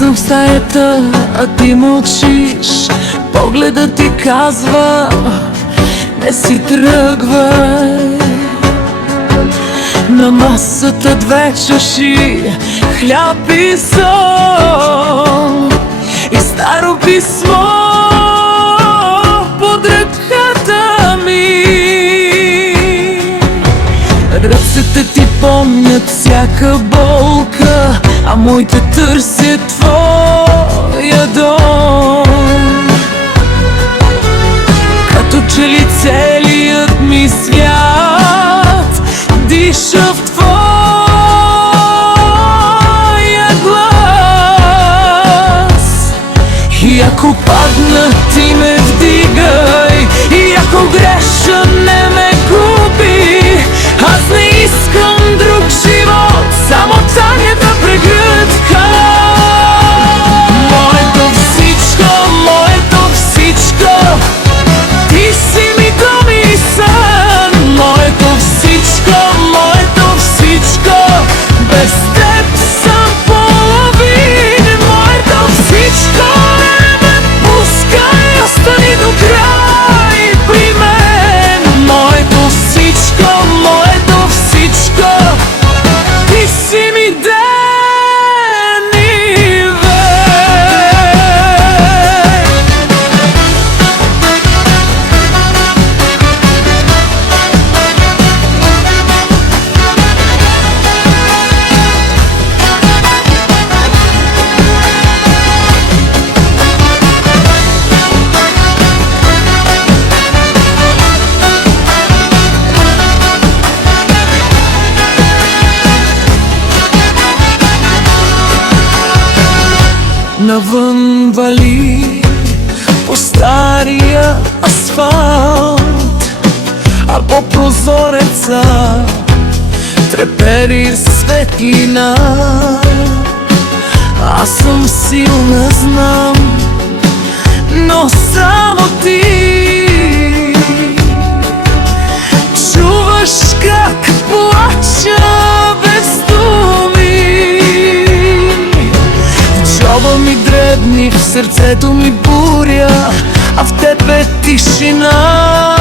Влизам в стајата, а ти мълчиш. Погледът ти казва: не си тръгвай. На масата две чаши, хляб и сол и старо писмо под ръката ми. Ръцете ти помнят всяка болка, а моите търсят твоя дом. Като че ли целият ми свят диша в твоя глас. И ако падна, ти ме вдигай, и ако греша, не ме губи. Аз не искам друг живот, само танята прегръдка. Моето всичко, моето всичко, ти си ми дом и сън. Моето всичко, моето всичко, без теб съм половин. Моето всичко, не ме пускай, остани до край при мен. Моето всичко, моето всичко, ти си ми ден и век. Навън вали по стария асфалт, а по прозореца трепери светлина. Аз съм силна, знам, но само ти чуваш как плача без думи. В джоба ми дребни, в сърцето ми буря, а в теб е тишина.